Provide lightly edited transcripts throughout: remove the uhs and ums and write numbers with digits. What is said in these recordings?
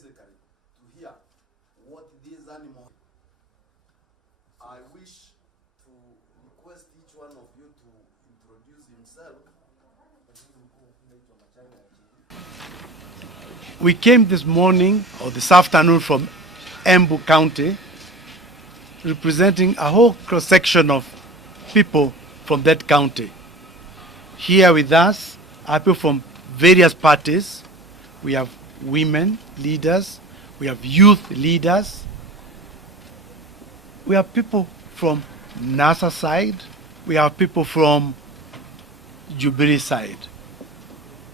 basically to hear what these animals. I wish to request each one of you to introduce himself. We came this morning or this afternoon from Embu County, representing a whole cross-section of people from that county. Here with us are people from various parties. We have women leaders, we have youth leaders, we have people from NASA side, we have people from Jubilee side.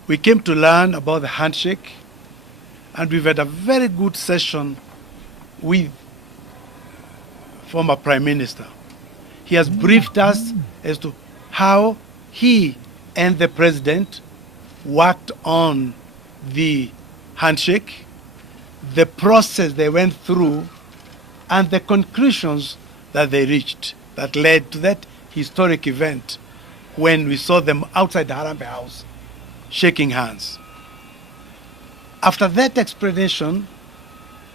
We came to learn about the handshake, and we've had a very good session with former Prime Minister. He has briefed us as to how he and the President worked on the handshake, the process they went through, and the conclusions that they reached that led to that historic event when we saw them outside the Harambee House shaking hands. After that explanation,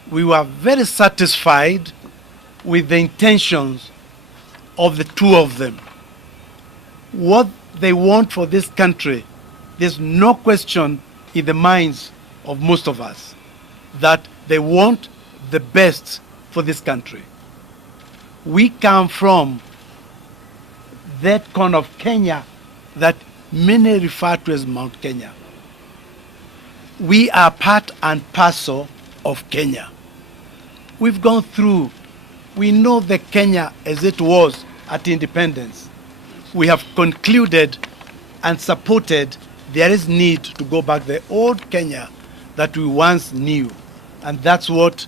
we were very satisfied with the intentions of the two of them. What they want for this country, there's no question in the minds of most of us that they want the best for this country. We come from that corner of Kenya that many refer to as Mount Kenya. We are part and parcel of Kenya. We've gone through, we know the Kenya as it was at independence. We have concluded and supported there is need to go back the old Kenya that we once knew. And that's what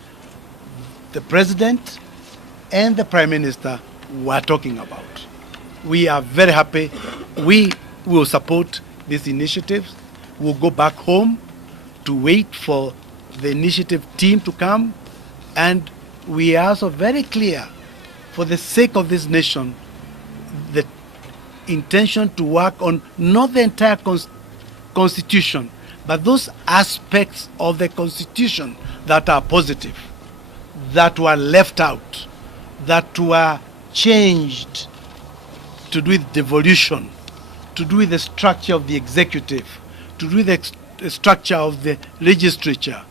the President and the Prime Minister were talking about. We are very happy. We will support these initiatives. We'll go back home to wait for the initiative team to come. And we are also very clear, for the sake of this nation, the intention to work on not the entire Constitution, but those aspects of the Constitution that are positive, that were left out, that were changed to do with devolution, to do with the structure of the executive, to do with the structure of the legislature,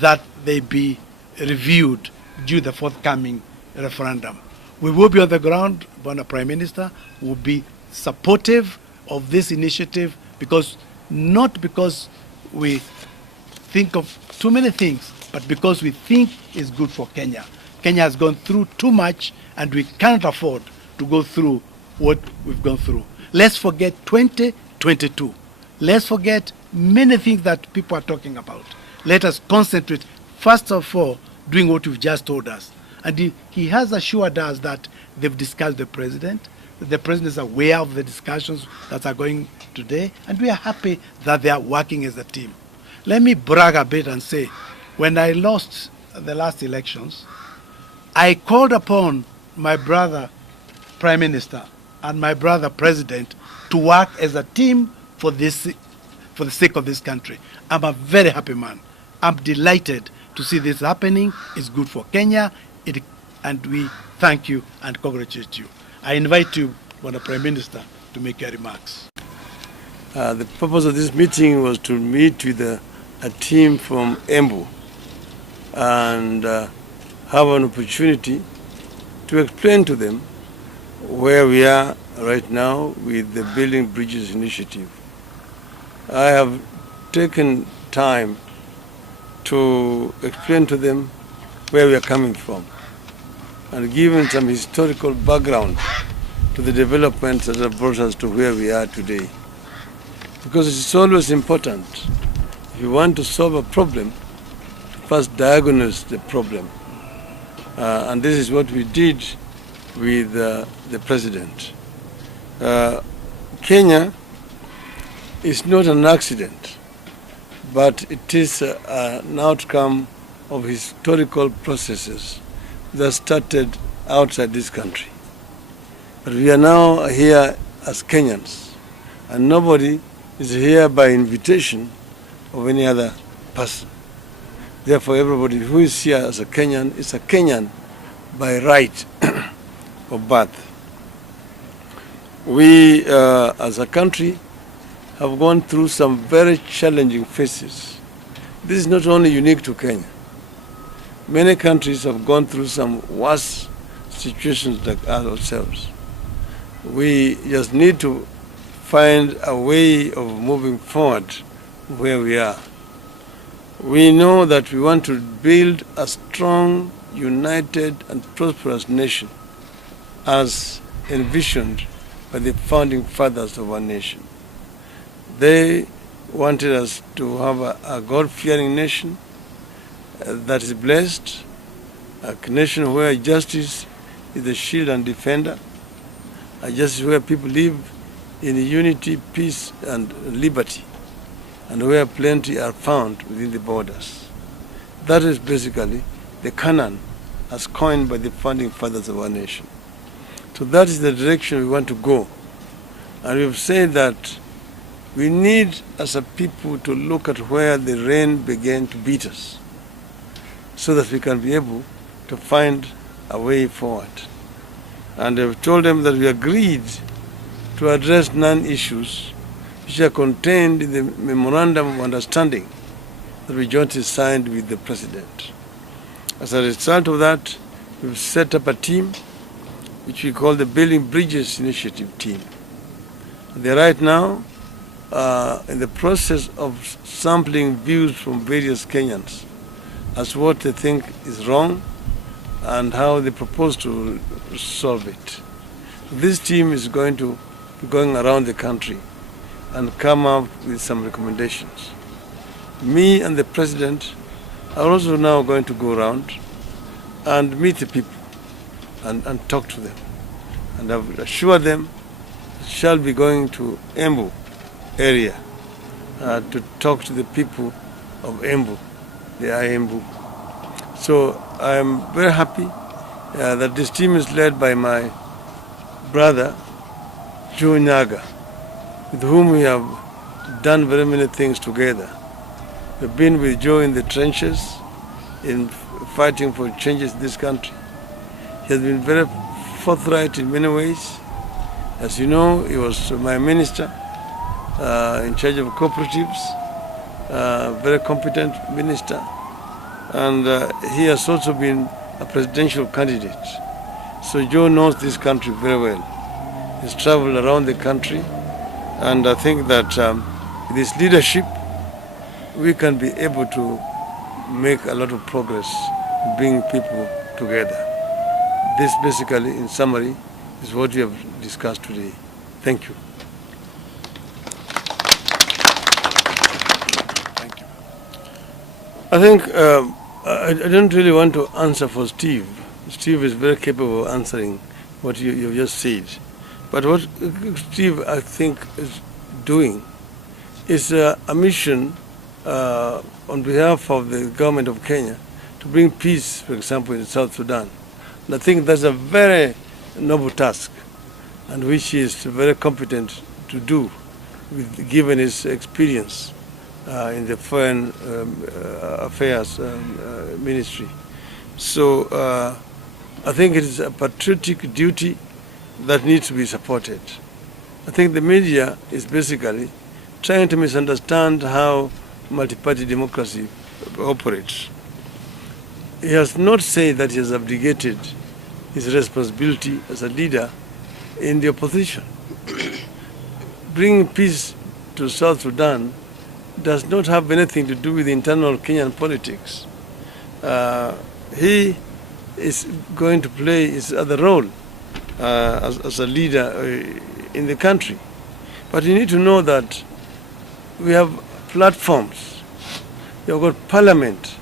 that they be reviewed due to the forthcoming referendum. We will be on the ground, Bwana Prime Minister, will be supportive of this initiative, because not because we think of too many things, but because we think it's good for Kenya. Kenya has gone through too much, and we can't afford to go through what we've gone through. Let's forget 2022. Let's forget many things that people are talking about. Let us concentrate, first of all, doing what you've just told us. And he has assured us that they've discussed the President. The President is aware of the discussions that are going today, and we are happy that they are working as a team. Let me brag a bit and say, when I lost the last elections, I called upon my brother Prime Minister and my brother President to work as a team for the sake of this country. I'm a very happy man. I'm delighted to see this happening. It's good for Kenya, and we thank you and congratulate you. I invite you, Bwana Prime Minister, to make your remarks. The purpose of this meeting was to meet with a team from Embu and have an opportunity to explain to them where we are right now with the Building Bridges initiative. I have taken time to explain to them where we are coming from and given some historical background to the developments that have brought us to where we are today. Because it's always important, if you want to solve a problem, first diagnose the problem. And this is what we did with the President. Kenya is not an accident, but it is an outcome of historical processes that started outside this country. But we are now here as Kenyans, and nobody is here by invitation of any other person. Therefore, everybody who is here as a Kenyan is a Kenyan by right of birth. We, as a country, have gone through some very challenging phases. This is not only unique to Kenya. Many countries have gone through some worse situations like ourselves. We just need to find a way of moving forward where we are. We know that we want to build a strong, united, and prosperous nation as envisioned by the founding fathers of our nation. They wanted us to have a God-fearing nation that is blessed, a nation where justice is the shield and defender, a justice where people live in unity, peace, and liberty, and where plenty are found within the borders. That is basically the canon as coined by the founding fathers of our nation. So that is the direction we want to go. And we've said that we need, as a people, to look at where the rain began to beat us so that we can be able to find a way forward. And I've told them that we agreed to address non-issues which are contained in the Memorandum of Understanding that we jointly signed with the President. As a result of that, we've set up a team which we call the Building Bridges Initiative team. They're right now in the process of sampling views from various Kenyans as to what they think is wrong and how they propose to solve it. This team is going to be going around the country and come up with some recommendations. Me and the President are also now going to go around and meet the people and talk to them. And I've assured them shall be going to Embu area to talk to the people of Embu, the Embu. So I am very happy that this team is led by my brother, Joe Nyaga, with whom we have done very many things together. We've been with Joe in the trenches in fighting for changes in this country. He has been very forthright in many ways. As you know, he was my minister in charge of cooperatives, very competent minister, and he has also been a presidential candidate. So Joe knows this country very well. He's traveled around the country, and I think that with his leadership, we can be able to make a lot of progress, bring people together. This basically, in summary, is what we have discussed today. Thank you. Thank you. I think I don't really want to answer for Steve. Steve is very capable of answering what you just said. But what Steve, I think, is doing is a mission on behalf of the government of Kenya to bring peace, for example, in South Sudan. And I think that's a very noble task, and which he is very competent to do, given his experience in the Foreign Affairs Ministry. So I think it is a patriotic duty that needs to be supported. I think the media is basically trying to misunderstand how multi-party democracy operates. He has not said that he has abdicated his responsibility as a leader in the opposition. Bringing peace to South Sudan does not have anything to do with internal Kenyan politics. He is going to play his other role as a leader in the country. But you need to know that we have platforms. We have got parliament.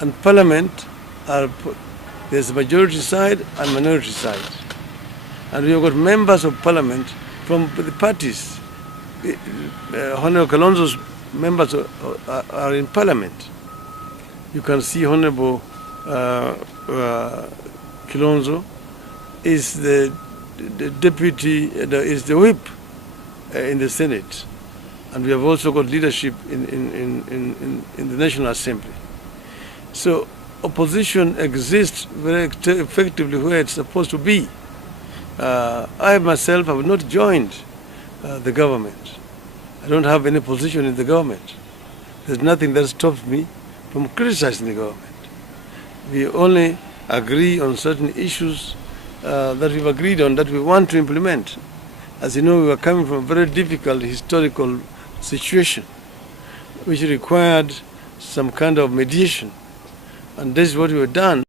And parliament, there's a majority side and minority side. And we have got members of parliament from the parties. Honorable Kalonzo's members are in parliament. You can see Honorable Kilonzo is the deputy, is the whip in the Senate. And we have also got leadership in the National Assembly. So opposition exists very effectively where it's supposed to be. I myself have not joined the government. I don't have any position in the government. There's nothing that stops me from criticizing the government. We only agree on certain issues that we've agreed on that we want to implement. As you know, we were coming from a very difficult historical situation which required some kind of mediation. And this is what we have done.